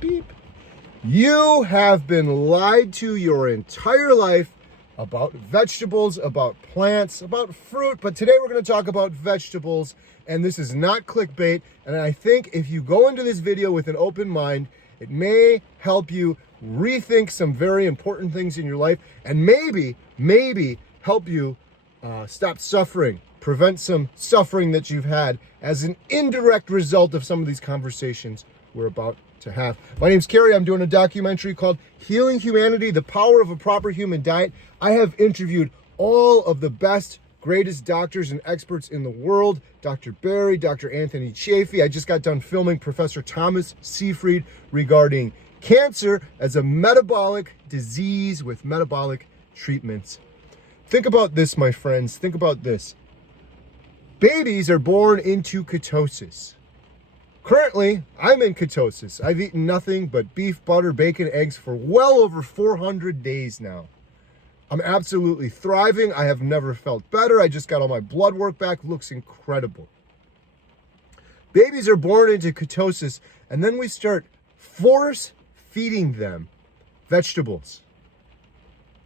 beep. You have been lied to your entire life about vegetables, about plants, about fruit, but today we're going to talk about vegetables, and this is not clickbait, and I think if you go into this video with an open mind, it may help you rethink some very important things in your life, and maybe help you stop suffering, prevent some suffering that you've had as an indirect result of some of these conversations we're about to have. My name's Carrie. I'm doing a documentary called Healing Humanity, The Power of a Proper Human Diet. I have interviewed all of the best, greatest doctors and experts in the world. Dr. Barry, Dr. Anthony Chafee. I just got done filming Professor Thomas Seyfried regarding cancer as a metabolic disease with metabolic treatments. Think about this, my friends. Think about this. Babies are born into ketosis. Currently, I'm in ketosis. I've eaten nothing but beef, butter, bacon, eggs for well over 400 days now. I'm absolutely thriving. I have never felt better. I just got all my blood work back. Looks incredible. Babies are born into ketosis, and then we start force feeding them vegetables.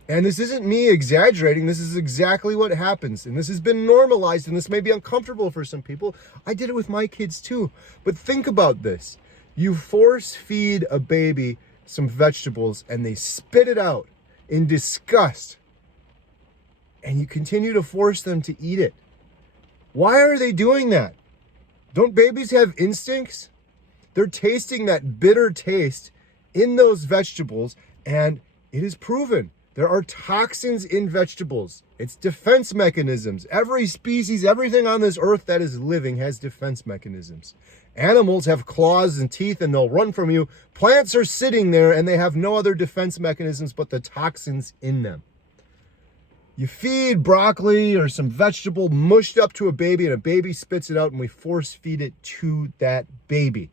And this isn't me exaggerating. This is exactly what happens. And this has been normalized, and this may be uncomfortable for some people. I did it with my kids too. But think about this. You force feed a baby some vegetables, and they spit it out in disgust. And you continue to force them to eat it. Why are they doing that? Don't babies have instincts? They're tasting that bitter taste in those vegetables, and it is proven. There are toxins in vegetables. It's defense mechanisms. Every species, everything on this earth that is living has defense mechanisms. Animals have claws and teeth and they'll run from you. Plants are sitting there and they have no other defense mechanisms but the toxins in them. You feed broccoli or some vegetable mushed up to a baby and a baby spits it out and we force feed it to that baby.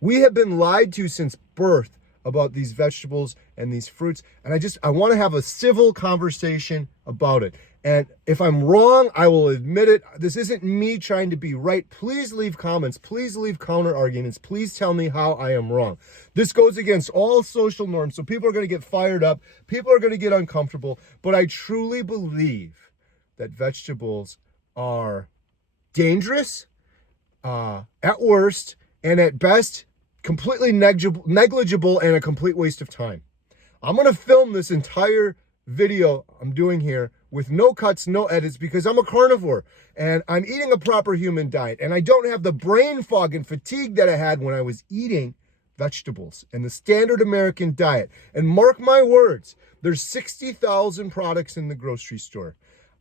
We have been lied to since birth about these vegetables and these fruits, and I want to have a civil conversation about it. And if I'm wrong, I will admit it. This isn't me trying to be right. Please leave comments. Please leave counter arguments. Please tell me how I am wrong. This goes against all social norms, so people are going to get fired up. People are going to get uncomfortable. But I truly believe that vegetables are dangerous, at worst, and at best, completely negligible and a complete waste of time. I'm going to film this entire video I'm doing here with no cuts, no edits, because I'm a carnivore and I'm eating a proper human diet and I don't have the brain fog and fatigue that I had when I was eating vegetables and the standard American diet. And mark my words, there's 60,000 products in the grocery store.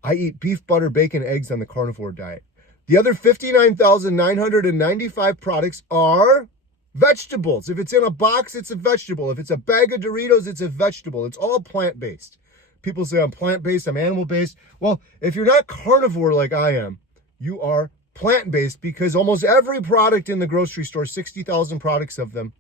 I eat beef, butter, bacon, eggs on the carnivore diet. The other 59,995 products are vegetables. If it's in a box, it's a vegetable. If it's a bag of Doritos, it's a vegetable. It's all plant-based. People say I'm plant-based, I'm animal-based. Well, if you're not carnivore like I am, you are plant-based because almost every product in the grocery store, 60,000 products of them,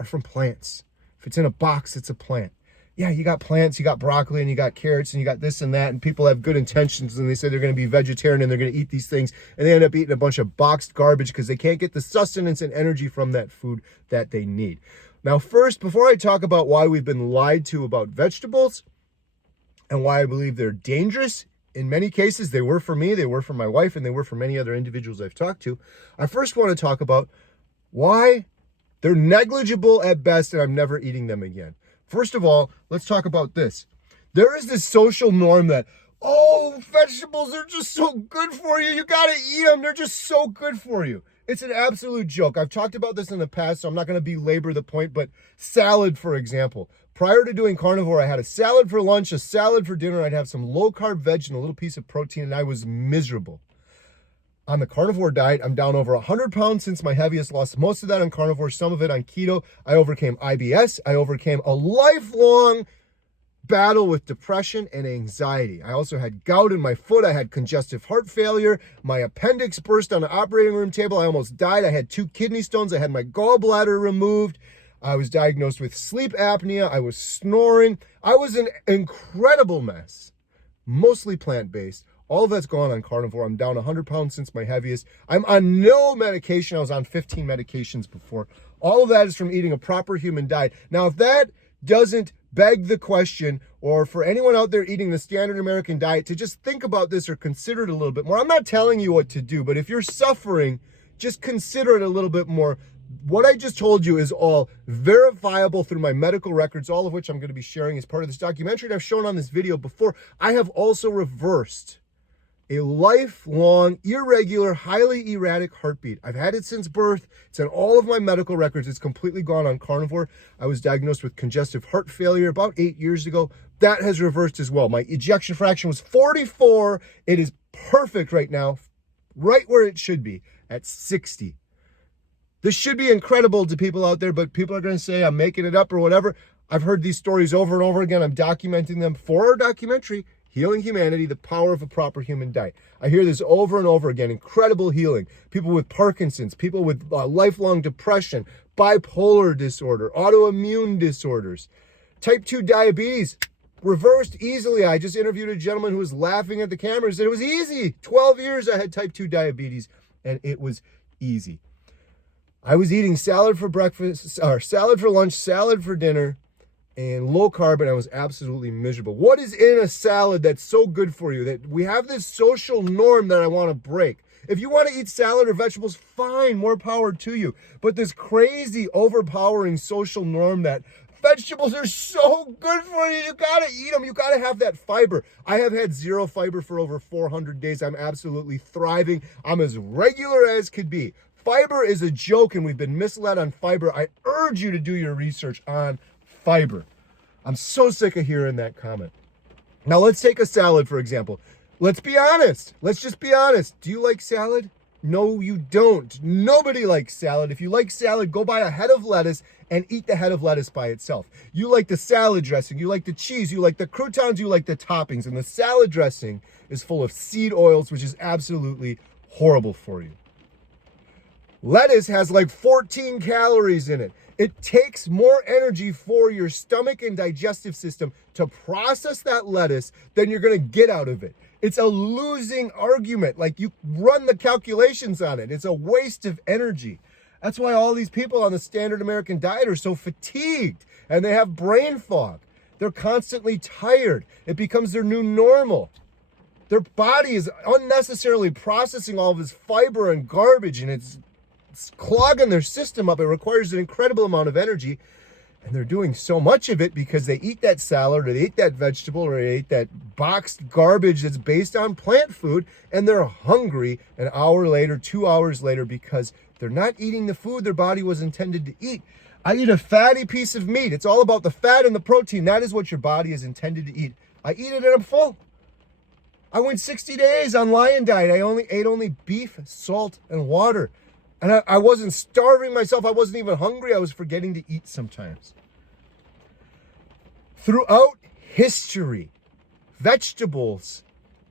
are from plants. If it's in a box, it's a plant. Yeah, you got plants, you got broccoli, and you got carrots, and you got this and that, and people have good intentions, and they say they're going to be vegetarian, and they're going to eat these things, and they end up eating a bunch of boxed garbage because they can't get the sustenance and energy from that food that they need. Now, first, before I talk about why we've been lied to about vegetables, and why I believe they're dangerous, in many cases, they were for me, they were for my wife, and they were for many other individuals I've talked to, I first want to talk about why they're negligible at best, and I'm never eating them again. First of all, let's talk about this. There is this social norm that, oh, vegetables are just so good for you. You got to eat them. They're just so good for you. It's an absolute joke. I've talked about this in the past, so I'm not going to belabor the point, but salad, for example. Prior to doing carnivore, I had a salad for lunch, a salad for dinner. I'd have some low-carb veg and a little piece of protein, and I was miserable. On the carnivore diet, I'm down over 100 pounds since my heaviest, lost most of that on carnivore, some of it on keto. I overcame IBS. I overcame a lifelong battle with depression and anxiety. I also had gout in my foot. I had congestive heart failure. My appendix burst on the operating room table. I almost died. I had 2 kidney stones. I had my gallbladder removed. I was diagnosed with sleep apnea. I was snoring. I was an incredible mess, mostly plant-based. All of that's gone on carnivore. I'm down 100 pounds since my heaviest. I'm on no medication. I was on 15 medications before. All of that is from eating a proper human diet. Now, if that doesn't beg the question, or for anyone out there eating the standard American diet, to just think about this or consider it a little bit more. I'm not telling you what to do, but if you're suffering, just consider it a little bit more. What I just told you is all verifiable through my medical records, all of which I'm going to be sharing as part of this documentary that I've shown on this video before. I have also reversed a lifelong, irregular, highly erratic heartbeat. I've had it since birth. It's in all of my medical records. It's completely gone on carnivore. I was diagnosed with congestive heart failure about 8 years ago. That has reversed as well. My ejection fraction was 44. It is perfect right now, right where it should be, at 60. This should be incredible to people out there, but people are going to say I'm making it up or whatever. I've heard these stories over and over again. I'm documenting them for our documentary, Healing Humanity, the Power of a Proper Human Diet. I hear this over and over again. Incredible healing. People with Parkinson's, people with lifelong depression, bipolar disorder, autoimmune disorders, type 2 diabetes, reversed easily. I just interviewed a gentleman who was laughing at the camera and said it was easy. 12 years I had type 2 diabetes, and it was easy. I was eating salad for breakfast, or salad for lunch, salad for dinner, and low carb, and I was absolutely miserable. What is in a salad that's so good for you? That we have this social norm that I want to break. If you want to eat salad or vegetables, fine, more power to you. But this crazy, overpowering social norm that vegetables are so good for you, you gotta eat them, you gotta have that fiber. I have had zero fiber for over 400 days. I'm absolutely thriving. I'm as regular as could be. Fiber is a joke, and we've been misled on fiber. I urge you to do your research on fiber. I'm so sick of hearing that comment. Now, let's take a salad, for example. Let's be honest. Let's just be honest. Do you like salad? No, you don't. Nobody likes salad. If you like salad, go buy a head of lettuce and eat the head of lettuce by itself. You like the salad dressing, you like the cheese, you like the croutons, you like the toppings, and the salad dressing is full of seed oils, which is absolutely horrible for you. Lettuce has like 14 calories in it. It takes more energy for your stomach and digestive system to process that lettuce than you're going to get out of it. It's a losing argument. Like, you run the calculations on it. It's a waste of energy. That's why all these people on the standard American diet are so fatigued and they have brain fog. They're constantly tired. It becomes their new normal. Their body is unnecessarily processing all of this fiber and garbage, and it's clogging their system up. It requires an incredible amount of energy, and they're doing so much of it because they eat that salad, or they eat that vegetable, or they eat that boxed garbage that's based on plant food, and they're hungry an hour later, 2 hours later, because they're not eating the food their body was intended to eat. I eat a fatty piece of meat. It's all about the fat and the protein. That is what your body is intended to eat. I eat it and I'm full. I went 60 days on Lion Diet. I ate beef, salt, and water. And I wasn't starving myself. I wasn't even hungry. I was forgetting to eat sometimes. Throughout history, vegetables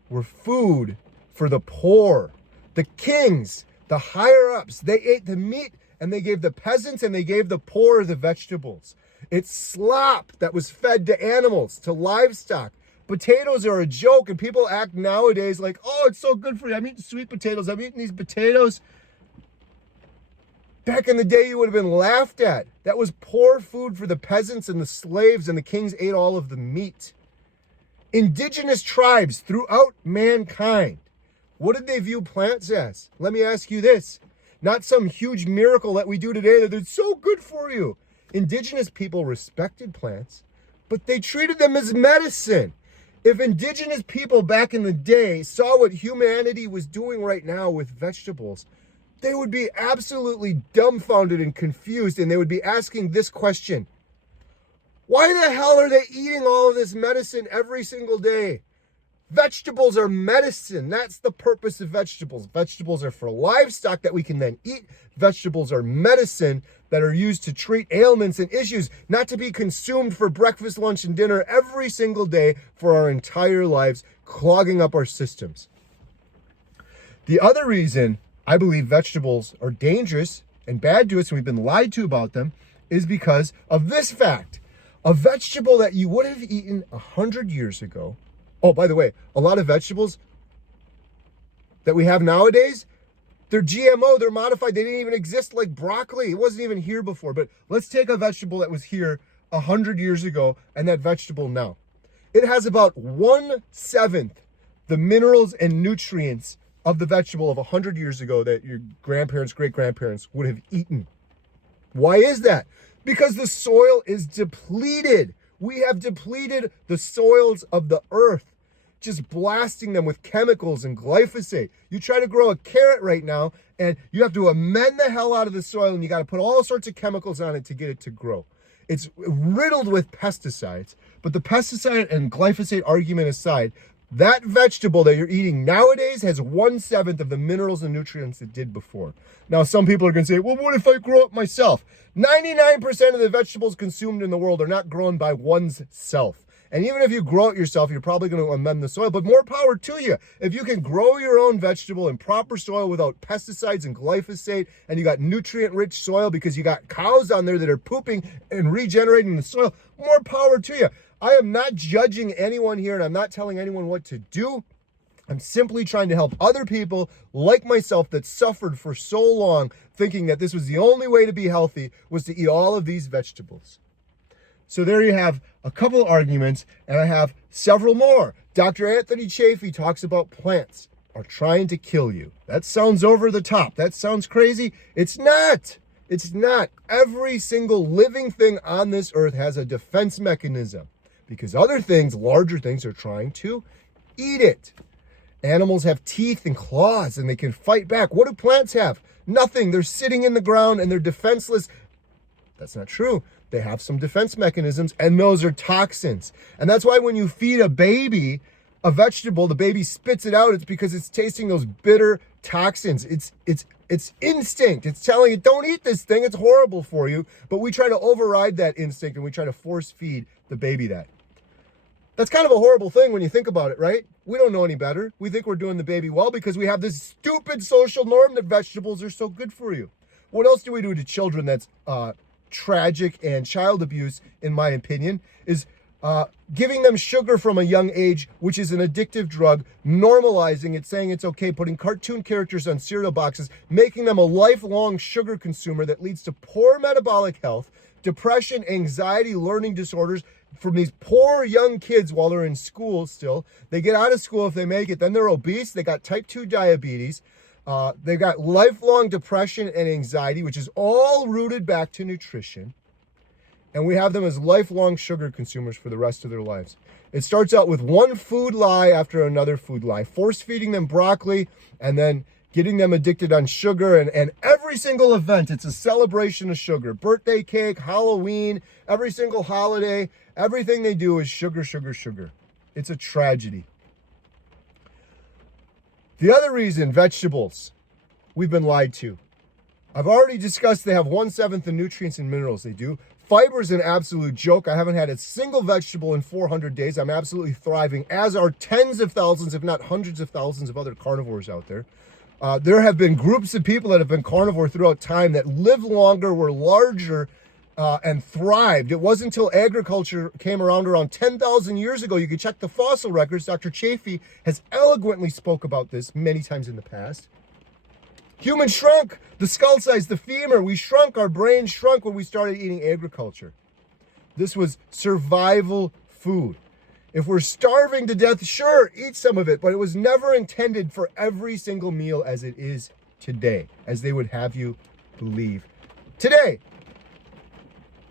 were food for the poor. The kings, the higher-ups, they ate the meat, and they gave the peasants and they gave the poor the vegetables. It's slop that was fed to animals, to livestock. Potatoes are a joke, and people act nowadays like, oh, it's so good for you. I'm eating sweet potatoes. I'm eating these potatoes. Back in the day, you would have been laughed at. That was poor food for the peasants and the slaves, and the kings ate all of the meat. Indigenous tribes throughout mankind, what did they view plants as? Let me ask you this. Not some huge miracle that we do today that it's so good for you. Indigenous people respected plants, but they treated them as medicine. If indigenous people back in the day saw what humanity was doing right now with vegetables, they would be absolutely dumbfounded and confused, and they would be asking this question: why the hell are they eating all of this medicine every single day? Vegetables are medicine. That's the purpose of vegetables. Vegetables are for livestock that we can then eat. Vegetables are medicine that are used to treat ailments and issues, not to be consumed for breakfast, lunch, and dinner every single day for our entire lives, clogging up our systems. The other reason I believe vegetables are dangerous and bad to us, and we've been lied to about them, is because of this fact. A vegetable that you would have eaten 100 years ago. Oh, by the way, a lot of vegetables that we have nowadays, they're GMO, they're modified, they didn't even exist, like broccoli. It wasn't even here before. But let's take a vegetable that was here 100 years ago and that vegetable now. It has about 1/7 the minerals and nutrients of the vegetable of 100 years ago that your grandparents, great-grandparents would have eaten. Why is that? Because the soil is depleted. We have depleted the soils of the earth, just blasting them with chemicals and glyphosate. You try to grow a carrot right now, and you have to amend the hell out of the soil, and you got to put all sorts of chemicals on it to get it to grow. It's riddled with pesticides, but the pesticide and glyphosate argument aside, that vegetable that you're eating nowadays has 1/7 of the minerals and nutrients it did before. Now, some people are going to say, well, what if I grow it myself? 99% of the vegetables consumed in the world are not grown by one's self. And even if you grow it yourself, you're probably going to amend the soil, but more power to you. If you can grow your own vegetable in proper soil without pesticides and glyphosate, and you got nutrient-rich soil because you got cows on there that are pooping and regenerating the soil, more power to you. I am not judging anyone here, and I'm not telling anyone what to do. I'm simply trying to help other people like myself that suffered for so long thinking that this was the only way to be healthy was to eat all of these vegetables. So there you have a couple arguments, and I have several more. Dr. Anthony Chaffee talks about plants are trying to kill you. That sounds over the top. That sounds crazy. It's not. It's not. Every single living thing on this earth has a defense mechanism because other things, larger things, are trying to eat it. Animals have teeth and claws, and they can fight back. What do plants have? Nothing. They're sitting in the ground, and they're defenseless. That's not true. They have some defense mechanisms, and those are toxins. And that's why when you feed a baby a vegetable, the baby spits it out. It's because it's tasting those bitter toxins. It's instinct. It's telling it, don't eat this thing. It's horrible for you. But we try to override that instinct, and we try to force feed the baby that. That's kind of a horrible thing when you think about it, right? We don't know any better. We think we're doing the baby well because we have this stupid social norm that vegetables are so good for you. What else do we do to children that's tragic? And child abuse, in my opinion, is giving them sugar from a young age, which is an addictive drug, normalizing it, saying it's okay, putting cartoon characters on cereal boxes, making them a lifelong sugar consumer that leads to poor metabolic health, depression, anxiety, learning disorders from these poor young kids while they're in school still. They get out of school if they make it, then they're obese, they got type 2 diabetes, they've got lifelong depression and anxiety, which is all rooted back to nutrition. And we have them as lifelong sugar consumers for the rest of their lives. It starts out with one food lie after another food lie, force feeding them broccoli and then getting them addicted on sugar. And every single event, it's a celebration of sugar. Birthday cake, Halloween, every single holiday, everything they do is sugar, sugar, sugar. It's a tragedy. The other reason, vegetables, we've been lied to. I've already discussed they have 1/7 the nutrients and minerals they do. Fiber is an absolute joke. I haven't had a single vegetable in 400 days. I'm absolutely thriving, as are tens of thousands, if not hundreds of thousands of other carnivores out there. There have been groups of people that have been carnivore throughout time that lived longer, were larger, and thrived. It wasn't until agriculture came around 10,000 years ago. You can check the fossil records. Dr. Chaffee has eloquently spoke about this many times in the past. Humans shrunk, the skull size, the femur, we shrunk, our brains shrunk when we started eating agriculture. This was survival food. If we're starving to death, sure, eat some of it, but it was never intended for every single meal as it is today, as they would have you believe today.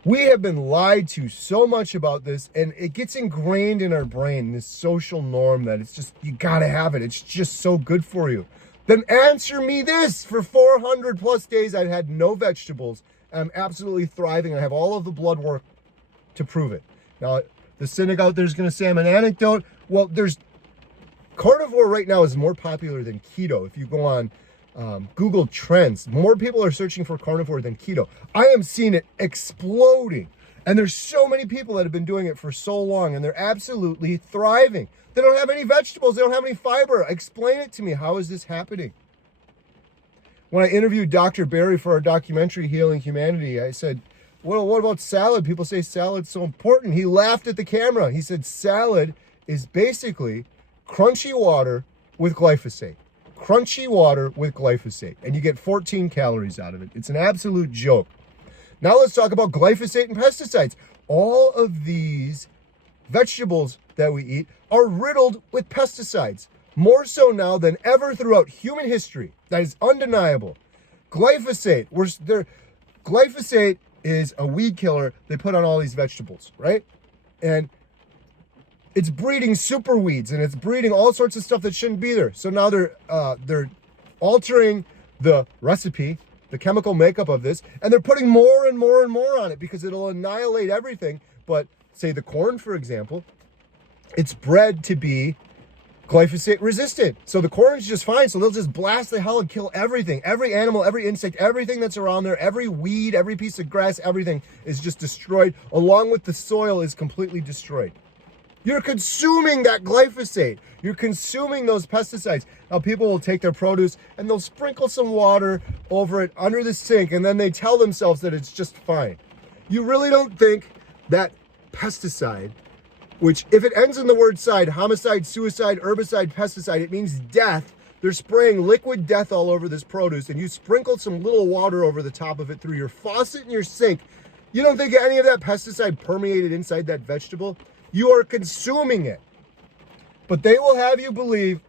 We have been lied to so much about this, and it gets ingrained in our brain, this social norm that it's just, you gotta have it. It's just so good for you. Then answer me this. For 400 plus days, I've had no vegetables. I'm absolutely thriving. I have all of the blood work to prove it. Now, the cynic out there is going to say I'm an anecdote. Well, carnivore right now is more popular than keto. If you go on Google Trends, more people are searching for carnivore than keto. I am seeing it exploding. And there's so many people that have been doing it for so long, and they're absolutely thriving. They don't have any vegetables. They don't have any fiber. Explain it to me. How is this happening? When I interviewed Dr. Barry for our documentary, Healing Humanity, I said, well, what about salad? People say salad's so important. He laughed at the camera. He said salad is basically crunchy water with glyphosate. crunchy water with glyphosate, and you get 14 calories out of it. It's an absolute joke. Now let's talk about glyphosate and pesticides. All of these vegetables that we eat are riddled with pesticides, more so now than ever throughout human history. That is undeniable. Glyphosate, glyphosate is a weed killer they put on all these vegetables, right? And it's breeding super weeds, and it's breeding all sorts of stuff that shouldn't be there. So now they're altering the recipe, the chemical makeup of this, and they're putting more and more and more on it because it'll annihilate everything. But say the corn, for example, it's bred to be glyphosate resistant. So the corn is just fine. So they'll just blast the hell and kill everything. Every animal, every insect, everything that's around there, every weed, every piece of grass, everything is just destroyed, along with the soil is completely destroyed. You're consuming that glyphosate. You're consuming those pesticides. Now people will take their produce and they'll sprinkle some water over it under the sink, and then they tell themselves that it's just fine. You really don't think that pesticide, which if it ends in the word side, homicide, suicide, herbicide, pesticide, it means death. They're spraying liquid death all over this produce, and you sprinkle some little water over the top of it through your faucet in your sink. You don't think any of that pesticide permeated inside that vegetable? You are consuming it. But they will have you believe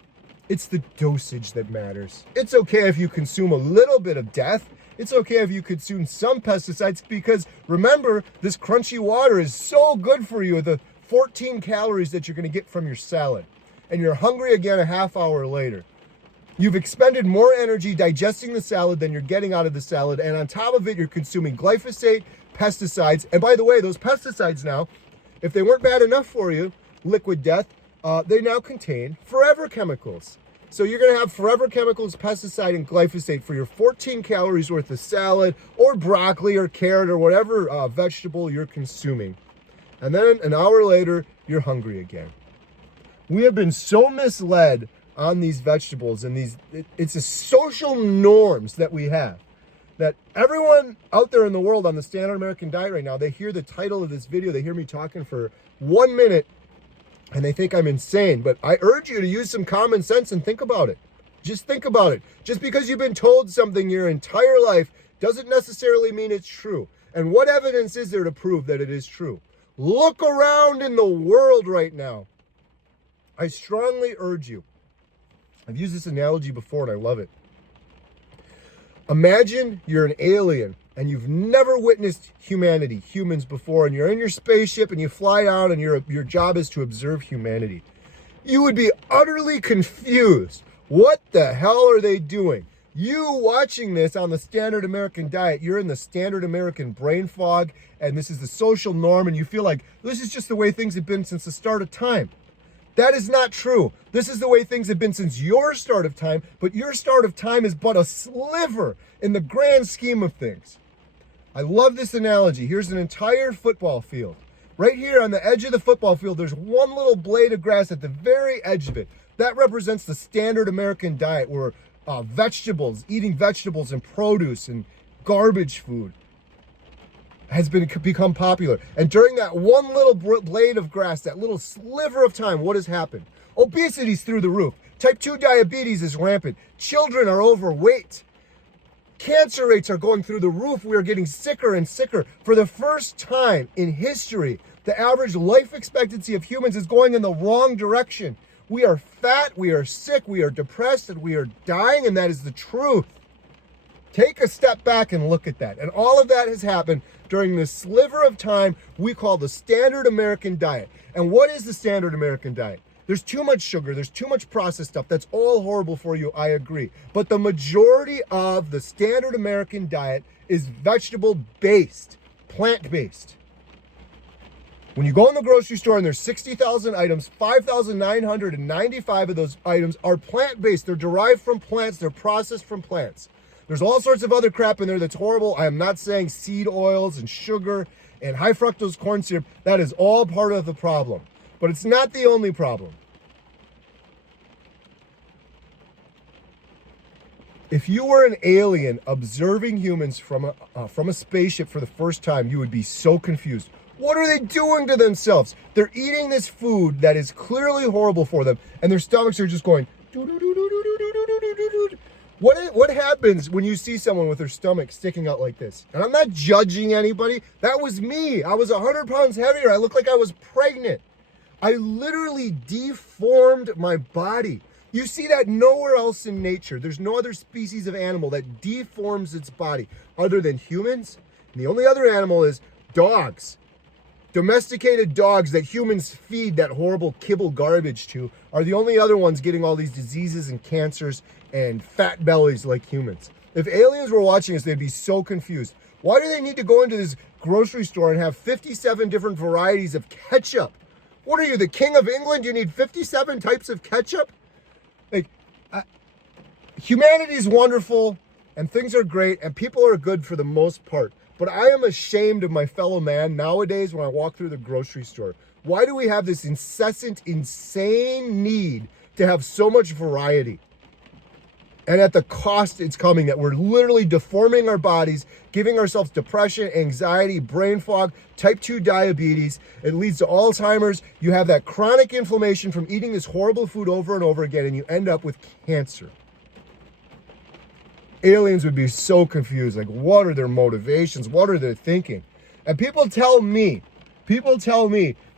it's the dosage that matters. It's okay if you consume a little bit of death. It's okay if you consume some pesticides, because remember, this crunchy water is so good for you, the 14 calories that you're going to get from your salad. And you're hungry again a half hour later. You've expended more energy digesting the salad than you're getting out of the salad. And on top of it, you're consuming glyphosate, pesticides. And by the way, those pesticides now, if they weren't bad enough for you, liquid death, they now contain forever chemicals. So you're going to have forever chemicals, pesticide, and glyphosate for your 14 calories worth of salad or broccoli or carrot or whatever vegetable you're consuming. And then an hour later, you're hungry again. We have been so misled on these vegetables, and it's the social norms that we have, that everyone out there in the world on the standard American diet right now, they hear the title of this video, they hear me talking for 1 minute, and they think I'm insane. But I urge you to use some common sense and think about it. Just think about it. Just because you've been told something your entire life doesn't necessarily mean it's true. And what evidence is there to prove that it is true? Look around in the world right now. I strongly urge you. I've used this analogy before and I love it. Imagine you're an alien and you've never witnessed humans before, and you're in your spaceship and you fly out and your job is to observe humanity. You would be utterly confused. What the hell are they doing? You watching this on the standard American diet, you're in the standard American brain fog, and this is the social norm, and you feel like this is just the way things have been since the start of time. That is not true. This is the way things have been since your start of time, but your start of time is but a sliver in the grand scheme of things. I love this analogy. Here's an entire football field. Right here on the edge of the football field, there's one little blade of grass at the very edge of it. That represents the standard American diet, where eating vegetables and produce and garbage food has become popular. And during that one little blade of grass, that little sliver of time, what has happened? Obesity's through the roof. Type 2 diabetes is rampant. Children are overweight. Cancer rates are going through the roof. We are getting sicker and sicker. For the first time in history, the average life expectancy of humans is going in the wrong direction. We are fat, we are sick, we are depressed, and we are dying, and that is the truth. Take a step back and look at that. And all of that has happened during this sliver of time we call the standard American diet. And what is the standard American diet? There's too much sugar, there's too much processed stuff. That's all horrible for you, I agree. But the majority of the standard American diet is vegetable-based, plant-based. When you go in the grocery store and there's 60,000 items, 5,995 of those items are plant-based. They're derived from plants, they're processed from plants. There's all sorts of other crap in there that's horrible. I am not saying seed oils and sugar and high fructose corn syrup. That is all part of the problem. But it's not the only problem. If you were an alien observing humans from a spaceship for the first time, you would be so confused. What are they doing to themselves? They're eating this food that is clearly horrible for them, and their stomachs are just going, What happens when you see someone with their stomach sticking out like this? And I'm not judging anybody. That was me. I was 100 pounds heavier. I looked like I was pregnant. I literally deformed my body. You see that nowhere else in nature. There's no other species of animal that deforms its body other than humans. And the only other animal is dogs. Domesticated dogs that humans feed that horrible kibble garbage to are the only other ones getting all these diseases and cancers and fat bellies like humans. If aliens were watching us, they'd be so confused. Why do they need to go into this grocery store and have 57 different varieties of ketchup? What are you, the king of England? You need 57 types of ketchup? Like, humanity is wonderful and things are great and people are good for the most part. But I am ashamed of my fellow man nowadays when I walk through the grocery store. Why do we have this incessant, insane need to have so much variety? And at the cost it's coming, that we're literally deforming our bodies, giving ourselves depression, anxiety, brain fog, type 2 diabetes. It leads to Alzheimer's. You have that chronic inflammation from eating this horrible food over and over again, and you end up with cancer. Aliens would be so confused. Like, what are their motivations? What are they thinking? And people tell me,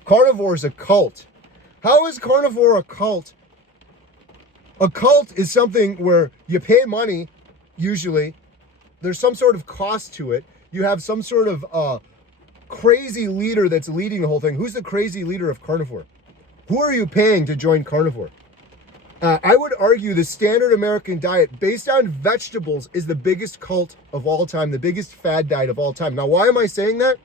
carnivore is a cult. How is carnivore a cult? A cult is something where you pay money, usually. There's some sort of cost to it. You have some sort of crazy leader that's leading the whole thing. Who's the crazy leader of carnivore? Who are you paying to join carnivore? I would argue the standard American diet based on vegetables is the biggest cult of all time, the biggest fad diet of all time. Now, why am I saying that?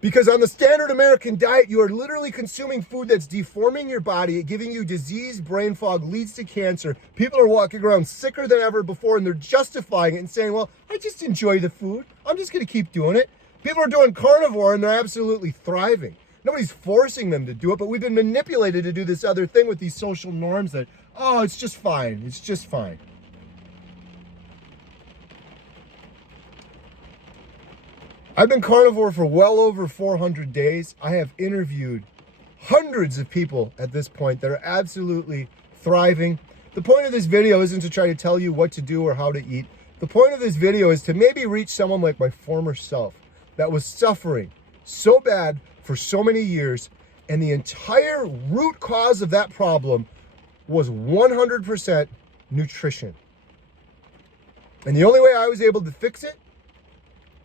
Because on the standard American diet, you are literally consuming food that's deforming your body, giving you disease, brain fog, leads to cancer. People are walking around sicker than ever before, and they're justifying it and saying, well, I just enjoy the food. I'm just going to keep doing it. People are doing carnivore, and they're absolutely thriving. Nobody's forcing them to do it, but we've been manipulated to do this other thing with these social norms that, oh, it's just fine. It's just fine. I've been carnivore for well over 400 days. I have interviewed hundreds of people at this point that are absolutely thriving. The point of this video isn't to try to tell you what to do or how to eat. The point of this video is to maybe reach someone like my former self that was suffering so bad for so many years, and the entire root cause of that problem was 100% nutrition. And the only way I was able to fix it,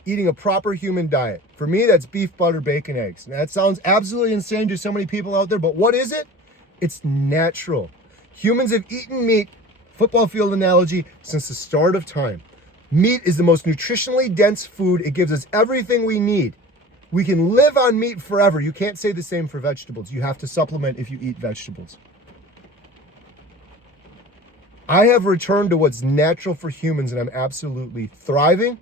eating a proper human diet. For me, that's beef, butter, bacon, eggs. Now, that sounds absolutely insane to so many people out there, but what is it? It's natural. Humans have eaten meat, football field analogy, since the start of time. Meat is the most nutritionally dense food. It gives us everything we need. We can live on meat forever. You can't say the same for vegetables. You have to supplement if you eat vegetables. I have returned to what's natural for humans, and I'm absolutely thriving.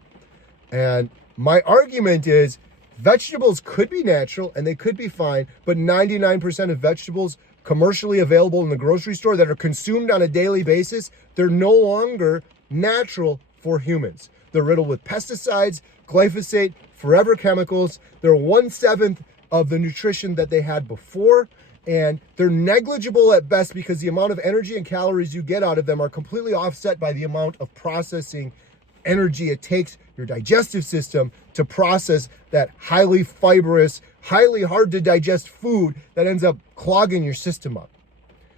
And my argument is vegetables could be natural and they could be fine, but 99% of vegetables commercially available in the grocery store that are consumed on a daily basis, they're no longer natural for humans. They're riddled with pesticides, glyphosate, forever chemicals. They're 1/7 of the nutrition that they had before, and they're negligible at best because the amount of energy and calories you get out of them are completely offset by the amount of processing energy it takes your digestive system to process that highly fibrous, highly hard to digest food that ends up clogging your system up.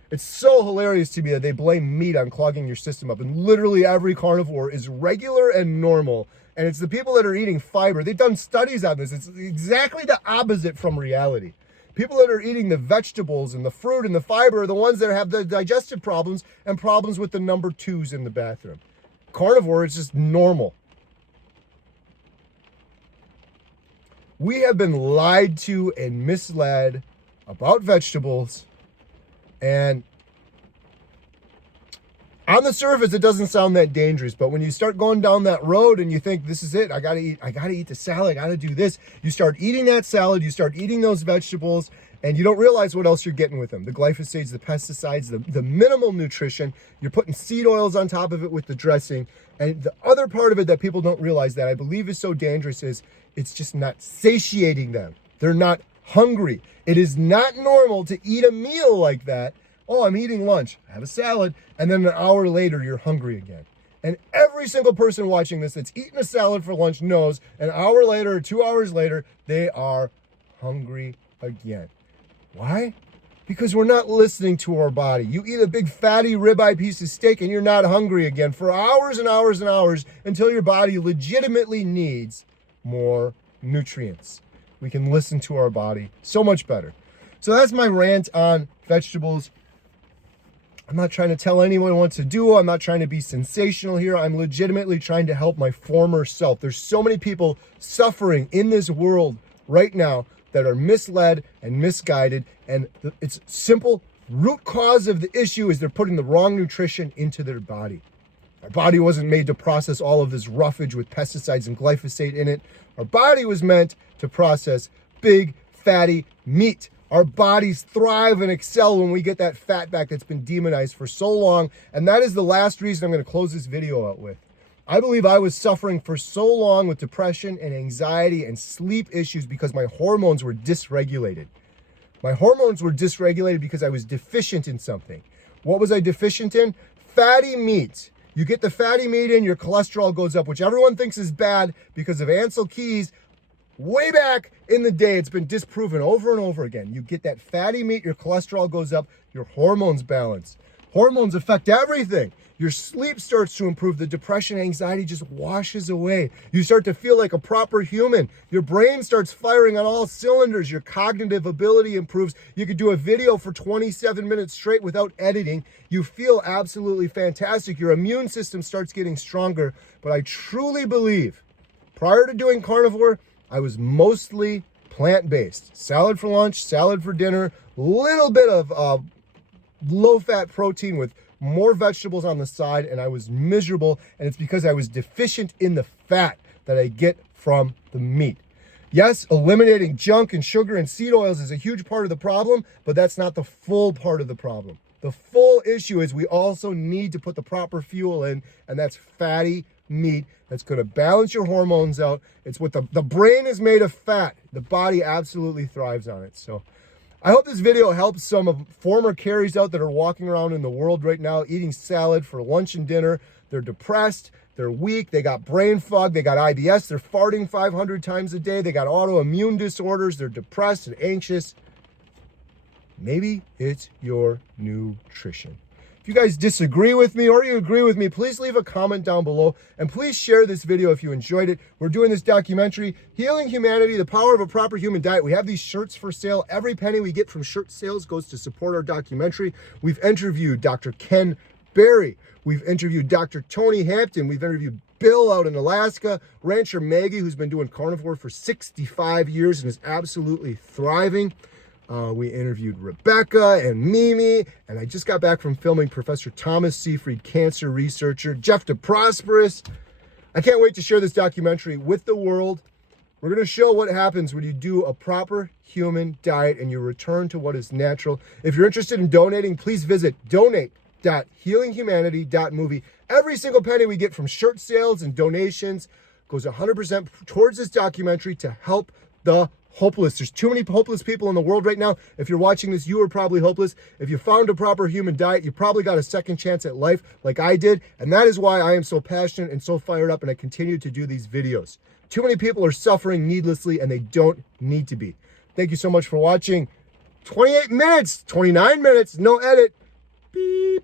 It's so hilarious to me that they blame meat on clogging your system up, and literally every carnivore is regular and normal, and it's the people that are eating fiber. They've done studies on this. It's exactly the opposite from reality. People that are eating the vegetables and the fruit and the fiber are the ones that have the digestive problems and problems with the number 2s in the bathroom. Carnivore is just normal. We have been lied to and misled about vegetables, and on the surface, it doesn't sound that dangerous, but when you start going down that road and you think, this is it, I gotta eat the salad, I gotta do this, you start eating that salad, you start eating those vegetables, and you don't realize what else you're getting with them. The glyphosates, the pesticides, the minimal nutrition. You're putting seed oils on top of it with the dressing. And the other part of it that people don't realize that I believe is so dangerous is it's just not satiating them. They're not hungry. It is not normal to eat a meal like that Oh, I'm eating lunch. Have a salad. And then an hour later, you're hungry again. And every single person watching this that's eaten a salad for lunch knows an hour later or 2 hours later, they are hungry again. Why? Because we're not listening to our body. You eat a big fatty ribeye piece of steak and you're not hungry again for hours and hours and hours until your body legitimately needs more nutrients. We can listen to our body so much better. So that's my rant on vegetables. I'm not trying to tell anyone what to do. I'm not trying to be sensational here. I'm legitimately trying to help my former self. There's so many people suffering in this world right now that are misled and misguided. And it's simple root cause of the issue is they're putting the wrong nutrition into their body. Our body wasn't made to process all of this roughage with pesticides and glyphosate in it. Our body was meant to process big, fatty meat. Our bodies thrive and excel when we get that fat back that's been demonized for so long. And that is the last reason I'm going to close this video out with. I believe I was suffering for so long with depression and anxiety and sleep issues because my hormones were dysregulated. My hormones were dysregulated because I was deficient in something. What was I deficient in? Fatty meat. You get the fatty meat in, your cholesterol goes up, which everyone thinks is bad because of Ansel Keys. Way back in the day, it's been disproven over and over again. You get that fatty meat, your cholesterol goes up, your hormones balance. Hormones affect everything. Your sleep starts to improve. The depression, anxiety just washes away. You start to feel like a proper human. Your brain starts firing on all cylinders. Your cognitive ability improves. You could do a video for 27 minutes straight without editing. You feel absolutely fantastic. Your immune system starts getting stronger. But I truly believe, prior to doing carnivore, I was mostly plant-based. Salad for lunch, salad for dinner, little bit of low-fat protein with more vegetables on the side, and I was miserable, and it's because I was deficient in the fat that I get from the meat. Yes, eliminating junk and sugar and seed oils is a huge part of the problem, but that's not the full part of the problem. The full issue is we also need to put the proper fuel in, and that's fatty meat that's going to balance your hormones out. It's what the brain is made of fat. The body absolutely thrives on it. So I hope this video helps some of former carries out that are walking around in the world right now eating salad for lunch and dinner. They're depressed, they're weak, they got brain fog, they got IBS, they're farting 500 times a day, they got autoimmune disorders, they're depressed and anxious. Maybe it's your nutrition. If you guys disagree with me or you agree with me, please leave a comment down below and please share this video if you enjoyed it. We're doing this documentary, Healing Humanity, the Power of a Proper Human Diet. We have these shirts for sale. Every penny we get from shirt sales goes to support our documentary. We've interviewed Dr. Ken Berry. We've interviewed Dr. Tony Hampton. We've interviewed Bill out in Alaska, Rancher Maggie, who's been doing carnivore for 65 years and is absolutely thriving. We interviewed Rebecca and Mimi, and I just got back from filming Professor Thomas Seyfried, cancer researcher, Jeff DeProsperous. I can't wait to share this documentary with the world. We're going to show what happens when you do a proper human diet and you return to what is natural. If you're interested in donating, please visit donate.healinghumanity.movie. Every single penny we get from shirt sales and donations goes 100% towards this documentary to help the hopeless. There's too many hopeless people in the world right now. If you're watching this, you are probably hopeless. If you found a proper human diet, you probably got a second chance at life like I did. And that is why I am so passionate and so fired up and I continue to do these videos. Too many people are suffering needlessly and they don't need to be. Thank you so much for watching. 28 minutes, 29 minutes, no edit. Beep.